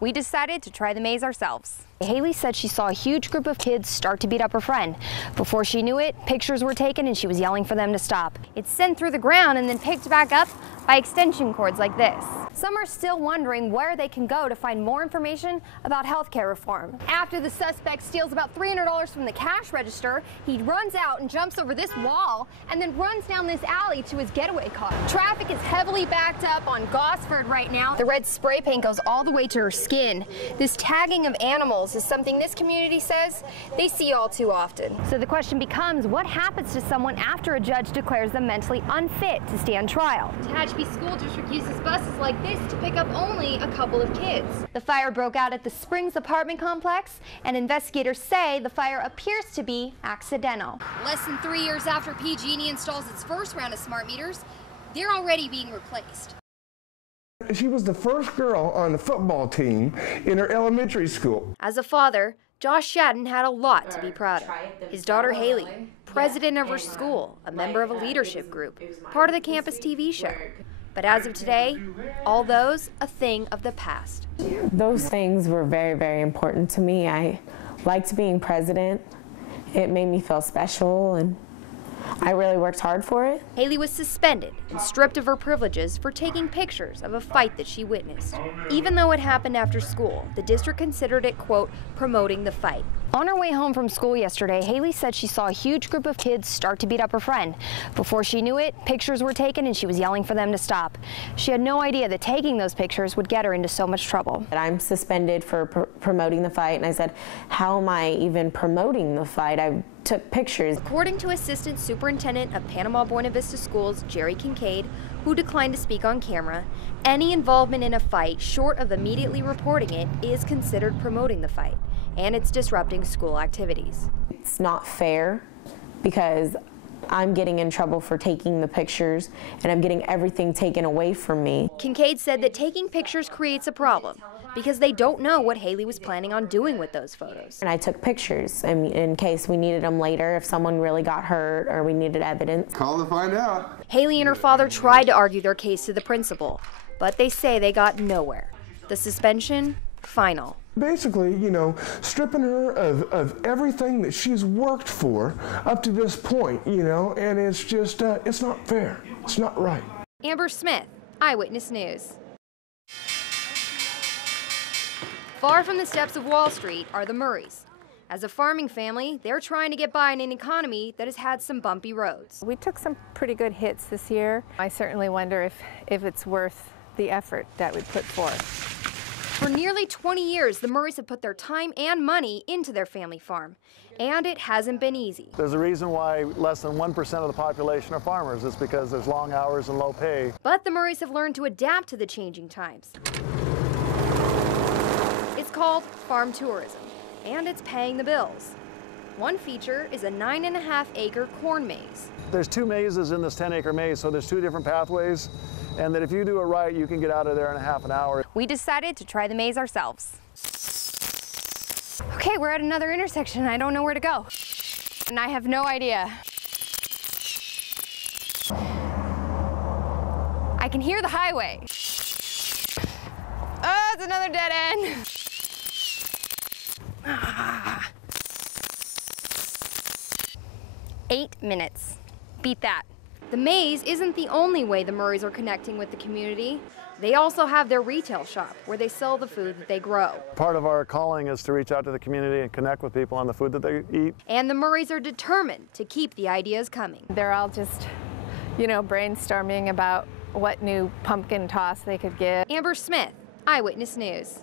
we decided to try the maze ourselves. Haley said she saw a huge group of kids start to beat up her friend. Before she knew it, pictures were taken and she was yelling for them to stop. It's sent through the ground and then picked back up by extension cords like this. Some are still wondering where they can go to find more information about healthcare reform. After the suspect steals about $300 from the cash register, he runs out and jumps over this wall and then runs down this alley to his getaway car. Traffic is heavily backed up on Gosford right now. The red spray paint goes all the way to her skin. This tagging of animals is something this community says they see all too often. So the question becomes, what happens to someone after a judge declares them mentally unfit to stand trial? Tehachapi School District uses buses like this to pick up only a couple of kids. The fire broke out at the Springs apartment complex, and investigators say the fire appears to be accidental. Less than 3 years after PG&E installs its first round of smart meters, they're already being replaced. She was the first girl on the football team in her elementary school. As a father, Josh Shadden had a lot to be proud of. His daughter Haley, president of her school, a member of a leadership group, part of the campus TV show. But as of today, all those a thing of the past. Those things were very, very important to me. I liked being president. It made me feel special, and I really worked hard for it. Haley was suspended and stripped of her privileges for taking pictures of a fight that she witnessed. Even though it happened after school, the district considered it, quote, promoting the fight. On her way home from school yesterday, Haley said she saw a huge group of kids start to beat up her friend. Before she knew it, pictures were taken and she was yelling for them to stop. She had no idea that taking those pictures would get her into so much trouble. I'm suspended for promoting the fight, and I said, how am I even promoting the fight? I took pictures. According to Assistant Superintendent of Panama Buena Vista Schools, Jerry Kincaid, who declined to speak on camera, any involvement in a fight short of immediately reporting it is considered promoting the fight, and it's disrupting school activities. It's not fair because I'm getting in trouble for taking the pictures, and I'm getting everything taken away from me. Kincaid said that taking pictures creates a problem because they don't know what Haley was planning on doing with those photos. And I took pictures in case we needed them later, if someone really got hurt or we needed evidence. Call to find out. Haley and her father tried to argue their case to the principal, but they say they got nowhere. The suspension, final. Basically, you know, stripping her of everything that she's worked for up to this point, you know, and it's just, it's not fair. It's not right. Amber Smith, Eyewitness News. Far from the steps of Wall Street are the Murrays. As a farming family, they're trying to get by in an economy that has had some bumpy roads. We took some pretty good hits this year. I certainly wonder if it's worth the effort that we put forth. For nearly 20 years, the Murrays have put their time and money into their family farm, and it hasn't been easy. There's a reason why less than 1% of the population are farmers. It's because there's long hours and low pay. But the Murrays have learned to adapt to the changing times. It's called farm tourism, and it's paying the bills. One feature is a 9.5-acre corn maze. There's 2 mazes in this 10-acre maze, so there's 2 different pathways, and that if you do it right, you can get out of there in a half an hour. We decided to try the maze ourselves. Okay, we're at another intersection. I don't know where to go, and I have no idea. I can hear the highway. Oh, it's another dead end. 8 minutes. Beat that. The maze isn't the only way the Murrays are connecting with the community. They also have their retail shop where they sell the food that they grow. Part of our calling is to reach out to the community and connect with people on the food that they eat. And the Murrays are determined to keep the ideas coming. They're all just, you know, brainstorming about what new pumpkin toss they could get. Amber Smith, Eyewitness News.